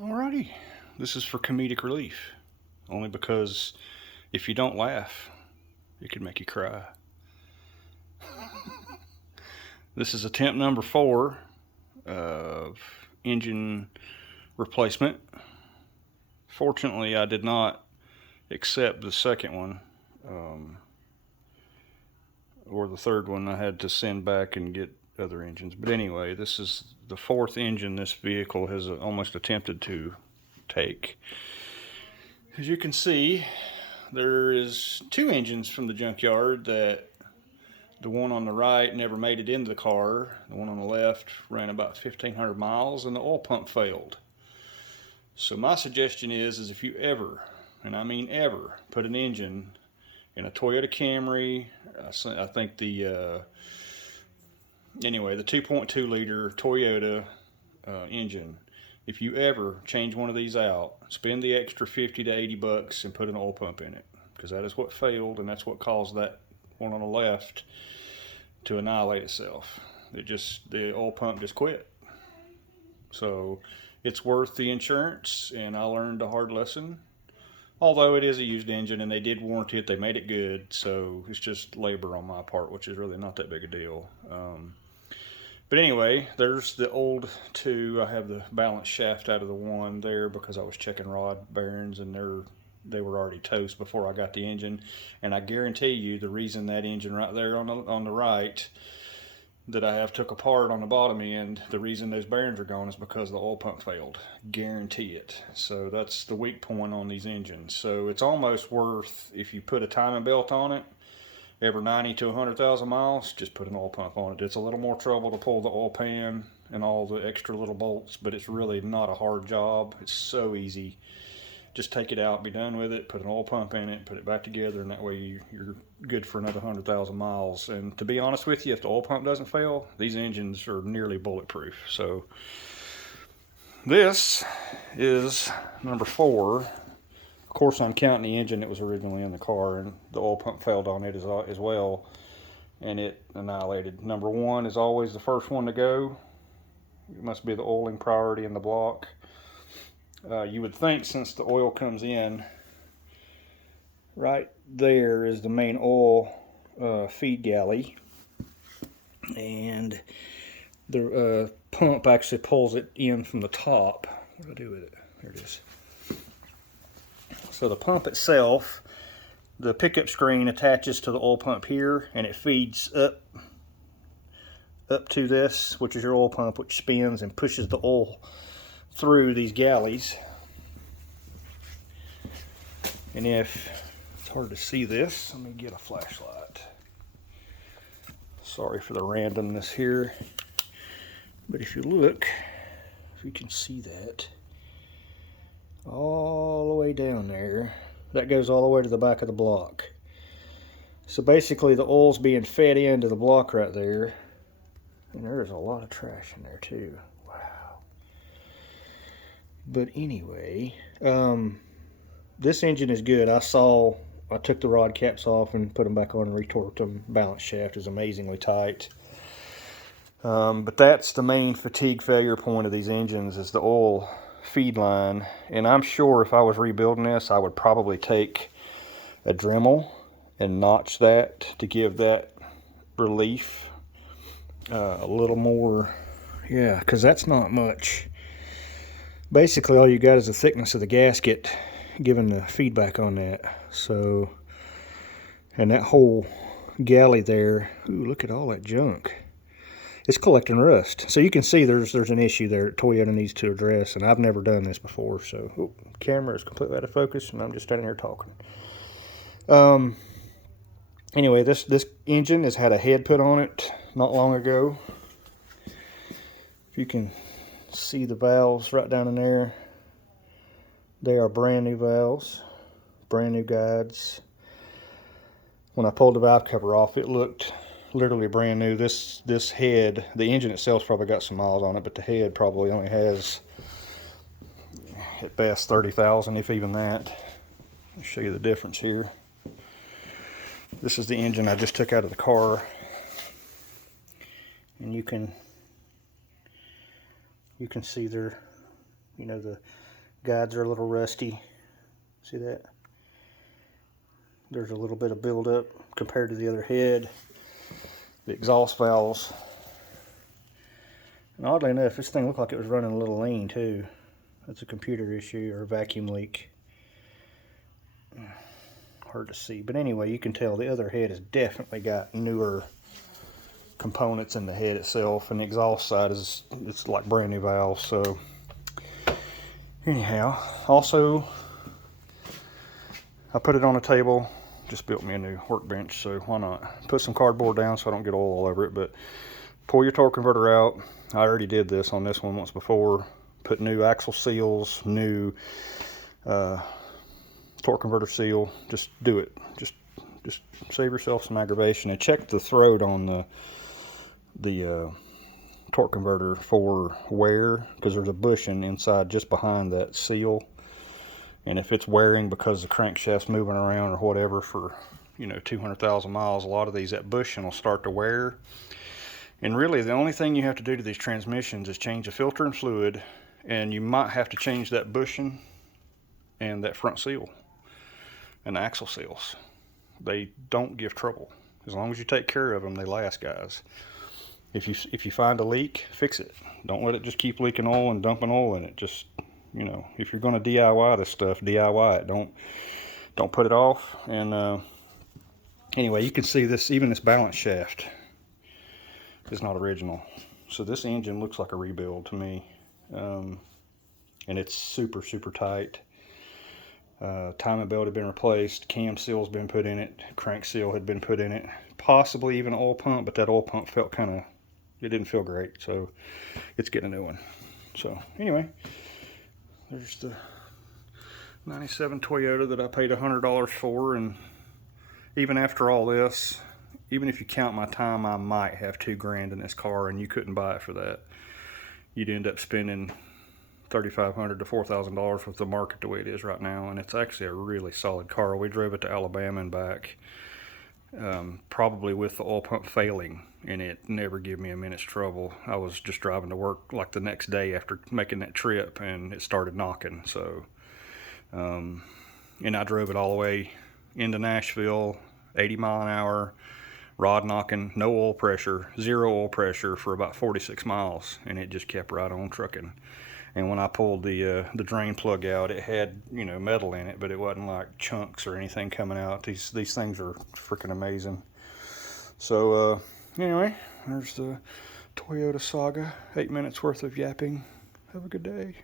Alrighty, this is for comedic relief, only because if you don't laugh, it could make you cry. This is attempt number 4 of engine replacement. Fortunately, I did not accept the second one, or the third one. I had to send back and get other engines. But anyway, this is the 4th engine this vehicle has almost attempted to take. As you can see, there is 2 engines from the junkyard. That the one on the right never made it into the car. The one on the left ran about 1,500 miles, and the oil pump failed. So my suggestion is if you ever, and I mean ever, put an engine in a Toyota Camry, I think the 2.2 liter Toyota engine, if you ever change one of these out, spend the extra 50 to 80 bucks and put an oil pump in it, because that is what failed, and that's what caused that one on the left to annihilate itself. The oil pump just quit. So it's worth the insurance, and I learned a hard lesson. Although it is a used engine and they did warranty it, they made it good, so it's just labor on my part, which is really not that big a deal. But anyway, there's the old 2. I have the balance shaft out of the one there because I was checking rod bearings, and they were already toast before I got the engine. And I guarantee you the reason that engine right there on the right that I have took apart on the bottom end, the reason those bearings are gone is because the oil pump failed. Guarantee it. So that's the weak point on these engines. So it's almost worth, if you put a timing belt on it, every 90 to 100,000 miles, just put an oil pump on it. It's a little more trouble to pull the oil pan and all the extra little bolts, but it's really not a hard job. It's so easy. Just take it out, be done with it, put an oil pump in it, put it back together, and that way you're good for another 100,000 miles. And to be honest with you, if the oil pump doesn't fail, these engines are nearly bulletproof. So this is number 4. Of course, I'm counting the engine that was originally in the car, and the oil pump failed on it as well, and it annihilated. Number 1 is always the first one to go. It must be the oiling priority in the block. You would think, since the oil comes in, right there is the main oil feed galley, and the pump actually pulls it in from the top. What do I do with it? There it is. So the pump itself, the pickup screen attaches to the oil pump here, and it feeds up to this, which is your oil pump, which spins and pushes the oil through these galleys. And if it's hard to see this, let me get a flashlight. Sorry for the randomness here, but if you look, if you can see that, all the way down there, that goes all the way to the back of the block. So basically the oil's being fed into the block right there, and there's a lot of trash in there too. Wow. But anyway, this engine is good. I took the rod caps off and put them back on and retorqued them. Balance shaft is amazingly tight. But that's the main fatigue failure point of these engines, is the oil feed line. And I'm sure if I was rebuilding this, I would probably take a Dremel and notch that to give that relief a little more. Yeah, because that's not much. Basically all you got is the thickness of the gasket giving the feedback on that. So, and that whole galley there, ooh, look at all that junk. It's collecting rust. So you can see there's an issue there that Toyota needs to address, and I've never done this before. So, camera is completely out of focus, and I'm just standing here talking. Anyway, this engine has had a head put on it not long ago. If you can see the valves right down in there, they are brand new valves, brand new guides. When I pulled the valve cover off, it looked literally brand new. This head, the engine itself's probably got some miles on it, but the head probably only has at best 30,000, if even that. I'll show you the difference here. This is the engine I just took out of the car, and you can see there You know, the guides are a little rusty. See that? There's a little bit of buildup compared to the other head. The exhaust valves. And oddly enough, this thing looked like it was running a little lean too. That's a computer issue or a vacuum leak. Hard to see. But anyway, you can tell the other head has definitely got newer components in the head itself, and the exhaust side it's like brand new valves. So anyhow, also I put it on a table, just built me a new workbench, so why not put some cardboard down so I don't get oil all over it. But pull your torque converter out. I already did this on this one once before. Put new axle seals, new torque converter seal. Just do it. Just save yourself some aggravation, and check the throat on the torque converter for wear, because there's a bushing inside just behind that seal, and if it's wearing because the crankshaft's moving around or whatever for 200,000 miles, a lot of these, that bushing will start to wear. And really the only thing you have to do to these transmissions is change the filter and fluid, and you might have to change that bushing and that front seal and the axle seals. They don't give trouble. As long as you take care of them, they last, guys. If you find a leak, fix it. Don't let it just keep leaking oil and dumping oil in it. Just, if you're going to DIY this stuff, DIY it. Don't put it off. And anyway, you can see this, even this balance shaft is not original. So this engine looks like a rebuild to me. And it's super, super tight. Timing belt had been replaced, cam seal's been put in it, crank seal had been put in it, possibly even an oil pump, but that oil pump felt it didn't feel great, so it's getting a new one. So anyway, there's the 97 Toyota that I paid $100 for, and even after all this, even if you count my time, I might have $2,000 in this car, and you couldn't buy it for that. You'd end up spending $3,500 to $4,000 with the market the way it is right now, and it's actually a really solid car. We drove it to Alabama and back, probably with the oil pump failing, and it never gave me a minute's trouble. I was just driving to work like the next day after making that trip, and it started knocking. So, and I drove it all the way into Nashville, 80 mile an hour, rod knocking, no oil pressure, 0 oil pressure for about 46 miles, and it just kept right on trucking. And when I pulled the drain plug out, it had metal in it, but it wasn't like chunks or anything coming out. These things are freaking amazing. So anyway, there's the Toyota saga. 8 minutes worth of yapping. Have a good day.